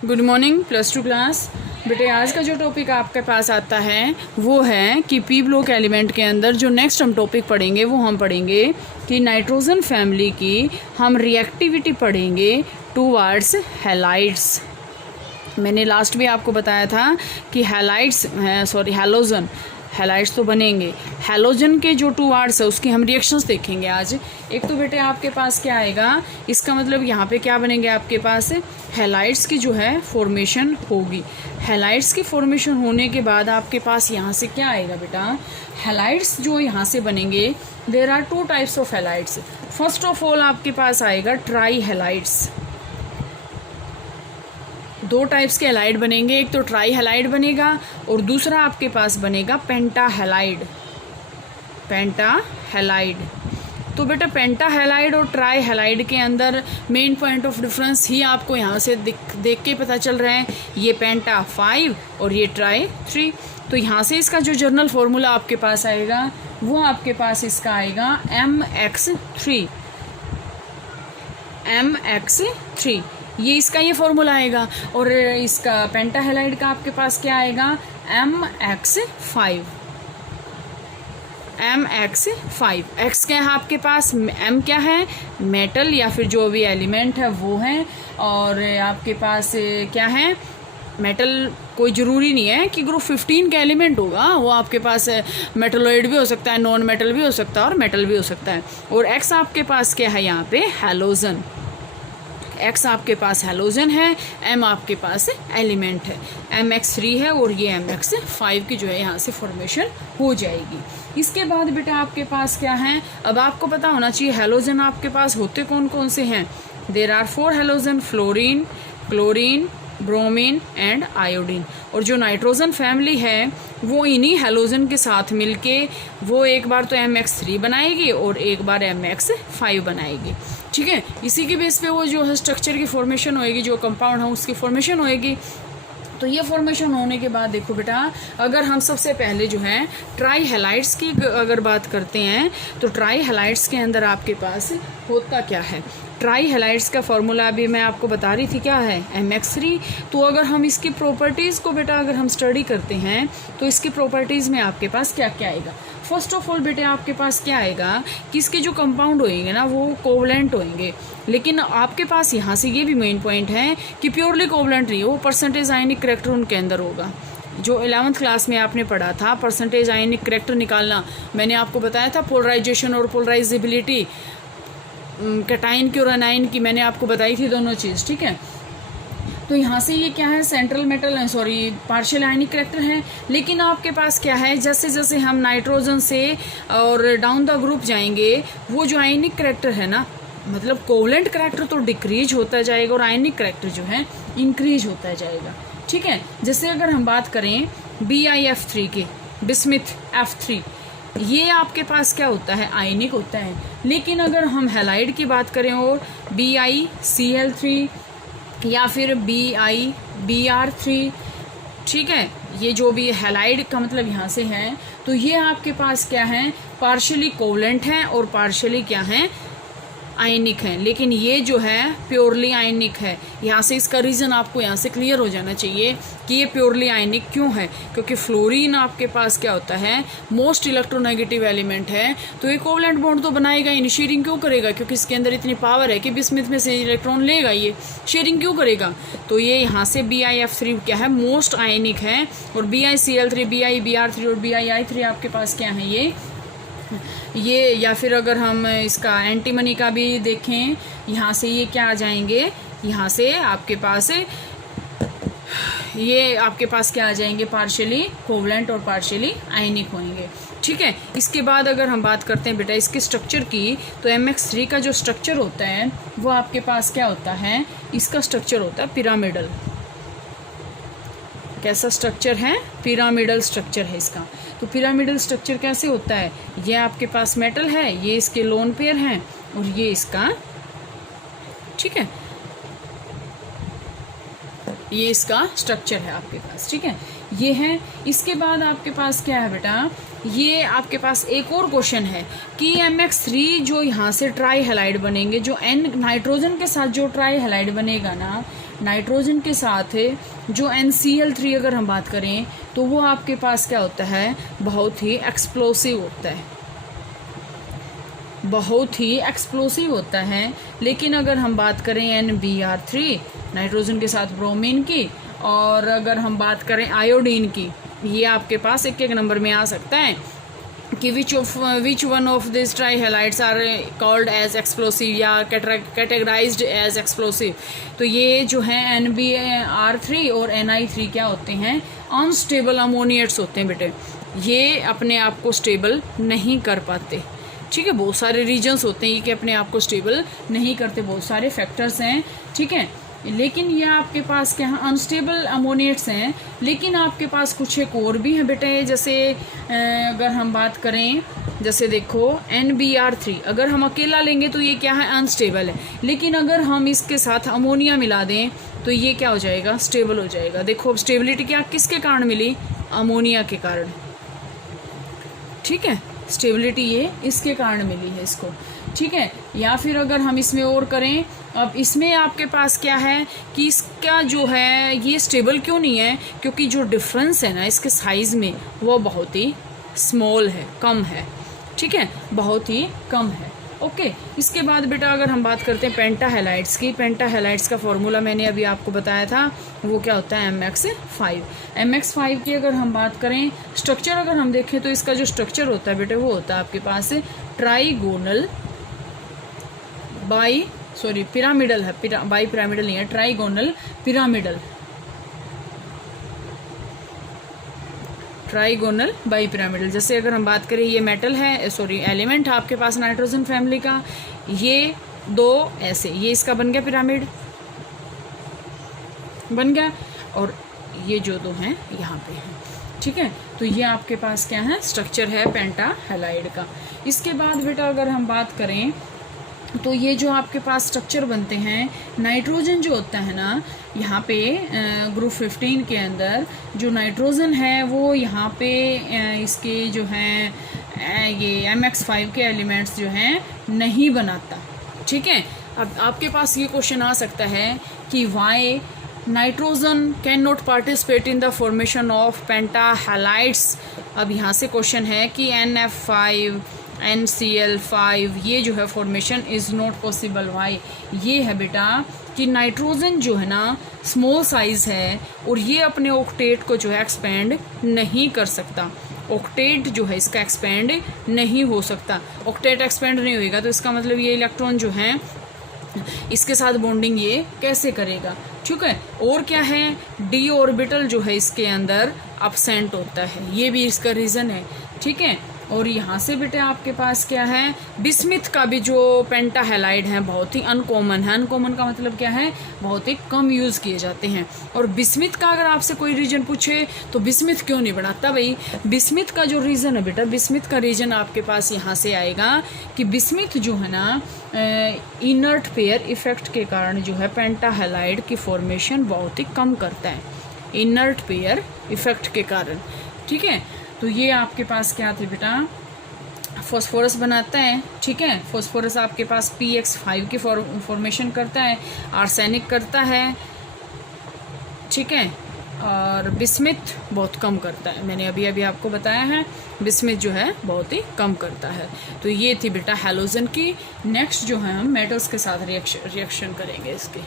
Good morning plus two class. बेटे आज का जो टॉपिक आपके पास आता है वो है कि पी ब्लॉक एलिमेंट के अंदर जो नेक्स्ट हम टॉपिक पढ़ेंगे वो हम पढ़ेंगे कि नाइट्रोजन फैमिली की हम रिएक्टिविटी पढ़ेंगे टूवर्ड्स हैलाइड्स। मैंने लास्ट भी आपको बताया था कि हैलोजन हैलाइड्स तो बनेंगे, हैलोजन के जो टू वर्ड्स है उसकी हम रिएक्शंस देखेंगे आज। एक तो बेटे आपके पास क्या आएगा, इसका मतलब यहाँ पे क्या बनेंगे आपके पास हैलाइड्स की जो है फॉर्मेशन होगी। हैलाइड्स की फॉर्मेशन होने के बाद आपके पास यहाँ से क्या आएगा बेटा, हैलाइड्स जो यहाँ से बनेंगे, there are two types of halides. First of all आपके पास आएगा ट्राई हैलाइड्स। दो टाइप्स के हैलाइड बनेंगे, एक तो ट्राई हैलाइड बनेगा और दूसरा आपके पास बनेगा पेंटा हैलाइड। पेंटा हैलाइड तो बेटा पेंटा हैलाइड और ट्राई हैलाइड के अंदर मेन पॉइंट ऑफ डिफरेंस ही आपको यहाँ से देख के पता चल रहा है। ये पेंटा 5 और ये ट्राई 3। तो यहाँ से इसका जो जर्नल फॉर्मूला आपके पास आएगा वो आपके पास इसका आएगा MX3। MX3 ये इसका ये फॉर्मूला आएगा। और इसका पेंटा हैलाइड का आपके पास क्या आएगा, MX5। MX5 X क्या है आपके पास, M क्या है, मेटल या फिर जो भी एलिमेंट है वो है, और आपके पास क्या है, मेटल कोई ज़रूरी नहीं है कि ग्रुप 15 का एलिमेंट होगा, वो आपके पास मेटलोइड भी हो सकता है, नॉन मेटल भी हो सकता है और मेटल भी हो सकता है। और X आपके पास क्या है यहाँ पे, हैलोजन। X आपके पास हैलोजन है, M आपके पास एलिमेंट है, MX3 है और ये MX5 की जो है यहाँ से फॉर्मेशन हो जाएगी। इसके बाद बेटा आपके पास क्या है, अब आपको पता होना चाहिए हैलोजन आपके पास होते कौन कौन से हैं। There are 4 halogen, fluorine, chlorine, bromine and iodine. और जो नाइट्रोजन फैमिली है वो इन्हीं हैलोजन के साथ मिलके वो एक बार तो MX3 बनाएगी और एक बार MX5 बनाएगी। ठीक है, इसी के बेस पे वो जो है स्ट्रक्चर की फॉर्मेशन होएगी, जो कंपाउंड है उसकी फॉर्मेशन होएगी। तो ये फॉर्मेशन होने के बाद देखो बेटा, अगर हम सबसे पहले जो है ट्राई हैलाइड्स की अगर बात करते हैं तो ट्राई हैलाइड्स के अंदर आपके पास होता क्या है। ट्राई हैलाइड्स का फॉर्मूला अभी मैं आपको बता रही थी क्या है, MX3। तो अगर हम इसकी प्रॉपर्टीज़ को बेटा अगर हम स्टडी करते हैं तो इसकी प्रॉपर्टीज़ में आपके पास क्या क्या आएगा। फर्स्ट ऑफ ऑल बेटे आपके पास क्या आएगा कि इसके जो कंपाउंड होंगे ना वो कोवलेंट होंगे। लेकिन आपके पास यहाँ से ये भी मेन पॉइंट है कि प्योरली कोवलेंट नहीं, वो परसेंटेज आयनिक करैक्टर उनके अंदर होगा। जो 11th क्लास में आपने पढ़ा था परसेंटेज आयनिक करैक्टर निकालना, मैंने आपको बताया था पोलराइजेशन और पोलराइजेबिलिटी, कैटाइन की और अनाइन की मैंने आपको बताई थी दोनों चीज़। ठीक है, तो यहाँ से ये क्या है, सेंट्रल मेटल पार्शियल आयनिक करैक्टर है। लेकिन आपके पास क्या है, जैसे जैसे हम नाइट्रोजन से और डाउन द ग्रुप जाएंगे वो जो आयनिक करैक्टर है ना, मतलब कोवलेंट करैक्टर तो डिक्रीज होता जाएगा और आयनिक करैक्टर जो है इंक्रीज होता जाएगा। ठीक है, जैसे अगर हम बात करें BiF3 की, बिस्मिथ F3, ये आपके पास क्या होता है, आयनिक होता है। लेकिन अगर हम हैलाइड की बात करें और BiCl3 या फिर BiBr3, ठीक है, ये जो भी हैलाइड का मतलब यहाँ से है, तो ये आपके पास क्या है, पार्शियली कोवलेंट है और पार्शियली क्या है, आयनिक है। लेकिन ये जो है प्योरली आयनिक है। यहाँ से इसका रीज़न आपको यहाँ से क्लियर हो जाना चाहिए कि ये प्योरली आयनिक क्यों है, क्योंकि फ्लोरीन आपके पास क्या होता है, मोस्ट इलेक्ट्रोनेगेटिव एलिमेंट है। तो ये कोवलेंट बॉन्ड तो बनाएगा ही नहीं, शेयरिंग क्यों करेगा, क्योंकि इसके अंदर इतनी पावर है कि बिस्मिथ में से इलेक्ट्रॉन लेगा, ये शेयरिंग क्यों करेगा। तो ये यहाँ से BiF3 क्या है, मोस्ट आयनिक है। और BiCl3, BiBr3 और BiI3 आपके पास क्या है, ये या फिर अगर हम इसका एंटीमनी का भी देखें, यहाँ से ये क्या आ जाएंगे, यहाँ से आपके पास ये आपके पास क्या आ जाएंगे, पार्शियली कोवलेंट और पार्शियली आयनिक होंगे। ठीक है, इसके बाद अगर हम बात करते हैं बेटा इसके स्ट्रक्चर की, तो MX3 का जो स्ट्रक्चर होता है वो आपके पास क्या होता है, इसका स्ट्रक्चर होता है पिरामिडल। कैसा स्ट्रक्चर है, पिरामिडल स्ट्रक्चर है इसका। तो पिरामिडल स्ट्रक्चर कैसे होता है, ये आपके पास मेटल है, ये इसके लोन पेयर हैं और ये इसका, ठीक है, ये इसका स्ट्रक्चर है आपके पास। ठीक है, ये है। इसके बाद आपके पास क्या है बेटा, ये आपके पास एक और क्वेश्चन है कि MX3 जो यहाँ से ट्राई हैलाइड बनेंगे, जो N नाइट्रोजन के साथ जो ट्राई हैलाइड बनेगा ना, नाइट्रोजन के साथ जो NCl3 अगर हम बात करें तो वो आपके पास क्या होता है, बहुत ही एक्सप्लोसिव होता है, बहुत ही एक्सप्लोसिव होता है। लेकिन अगर हम बात करें NBr3 नाइट्रोजन के साथ ब्रोमीन की, और अगर हम बात करें आयोडीन की, ये आपके पास एक एक नंबर में आ सकता है कि which one of this trihalides are called as explosive या कैटेगराइज्ड एज एक्सप्लोसिव। तो ये जो है NBr3 और Ni3 क्या होते हैं, अनस्टेबल अमोनिएट्स होते हैं बेटे, ये अपने आप को स्टेबल नहीं कर पाते। ठीक है, बहुत सारे रीजन्स होते हैं ये कि अपने आप को स्टेबल नहीं करते, बहुत सारे फैक्टर्स हैं। ठीक है, लेकिन ये आपके पास क्या है, अनस्टेबल अमोनिएट्स हैं। लेकिन आपके पास कुछ एक और भी हैं बेटे, जैसे अगर हम बात करें, जैसे देखो NBr3 अगर हम अकेला लेंगे तो ये क्या है, अनस्टेबल है। लेकिन अगर हम इसके साथ अमोनिया मिला दें तो ये क्या हो जाएगा, स्टेबल हो जाएगा। देखो अब स्टेबिलिटी क्या किसके कारण मिली, अमोनिया के कारण। ठीक है, स्टेबिलिटी ये इसके कारण मिली है इसको। ठीक है, या फिर अगर हम इसमें और करें, अब इसमें आपके पास क्या है कि इसका जो है ये स्टेबल क्यों नहीं है, क्योंकि जो डिफरेंस है ना इसके साइज़ में वो बहुत ही स्मॉल है, कम है। ठीक है, बहुत ही कम है। ओके, इसके बाद बेटा अगर हम बात करते हैं पेंटाहेलाइड्स की, पेंटाहेलाइड्स का फॉर्मूला मैंने अभी आपको बताया था, वो क्या होता है, MX5। MX5 की अगर हम बात करें, स्ट्रक्चर अगर हम देखें तो इसका जो स्ट्रक्चर होता है बेटे वो होता है आपके पास ट्राइगोनल पिरामिडल है, बाई पिरामिडल नहीं है, trigonal pyramidal, trigonal bi pyramidal. जैसे अगर हम बात करें, ये मेटल है, एलिमेंट है आपके पास नाइट्रोजन फैमिली का, ये दो ऐसे, ये इसका बन गया पिरामिड, बन गया, और ये जो दो हैं यहाँ पे हैं। ठीक है, तो ये आपके पास क्या है, स्ट्रक्चर है पेंटाहेलाइड का। इसके बाद बेटा अगर हम बात करें तो ये जो आपके पास स्ट्रक्चर बनते हैं, नाइट्रोजन जो होता है ना, यहाँ पे ग्रुप 15 के अंदर जो नाइट्रोजन है वो यहाँ पे इसके जो हैं ये MX5 के एलिमेंट्स जो हैं नहीं बनाता। ठीक है, अब आपके पास ये क्वेश्चन आ सकता है कि why nitrogen can not participate in the formation of pentahalides. अब यहाँ से क्वेश्चन है कि NF5 NCl5 ये जो है formation is not possible. Why, ये है बेटा कि नाइट्रोजन जो है ना स्मॉल साइज़ है और ये अपने ऑक्टेट को जो है एक्सपेंड नहीं कर सकता। ऑक्टेट जो है इसका एक्सपेंड नहीं हो सकता। ऑक्टेट एक्सपेंड नहीं होएगा तो इसका मतलब ये इलेक्ट्रॉन जो है इसके साथ बॉन्डिंग ये कैसे करेगा। ठीक है, और क्या है, d ऑर्बिटल जो है इसके अंदर एब्सेंट होता है, ये भी इसका रीज़न है। ठीक है, और यहाँ से बेटे आपके पास क्या है, बिस्मिथ का भी जो पेंटाहेलाइड है बहुत ही अनकॉमन है। अनकॉमन का मतलब क्या है, बहुत ही कम यूज़ किए जाते हैं। और बिस्मिथ का अगर आपसे कोई रीजन पूछे तो बिस्मिथ क्यों नहीं बनाता, भाई बिस्मिथ का जो रीज़न है बेटा, बिस्मिथ का रीजन आपके पास यहाँ से आएगा कि बिस्मिथ जो है ना इनर्ट पेयर इफेक्ट के कारण जो है पेंटाहेलाइड की फॉर्मेशन बहुत ही कम करता है, इनर्ट पेयर इफेक्ट के कारण। ठीक है, तो ये आपके पास क्या थे बेटा, फॉस्फोरस बनाता है। ठीक है, फॉस्फोरस आपके पास PX5 की फॉर्मेशन करता है, आर्सेनिक करता है। ठीक है, और बिस्मिथ बहुत कम करता है, मैंने अभी अभी आपको बताया है, बिस्मिथ जो है बहुत ही कम करता है। तो ये थी बेटा हैलोजन की। नेक्स्ट जो है हम मेटल्स के साथ रिएक्शन करेंगे इसके।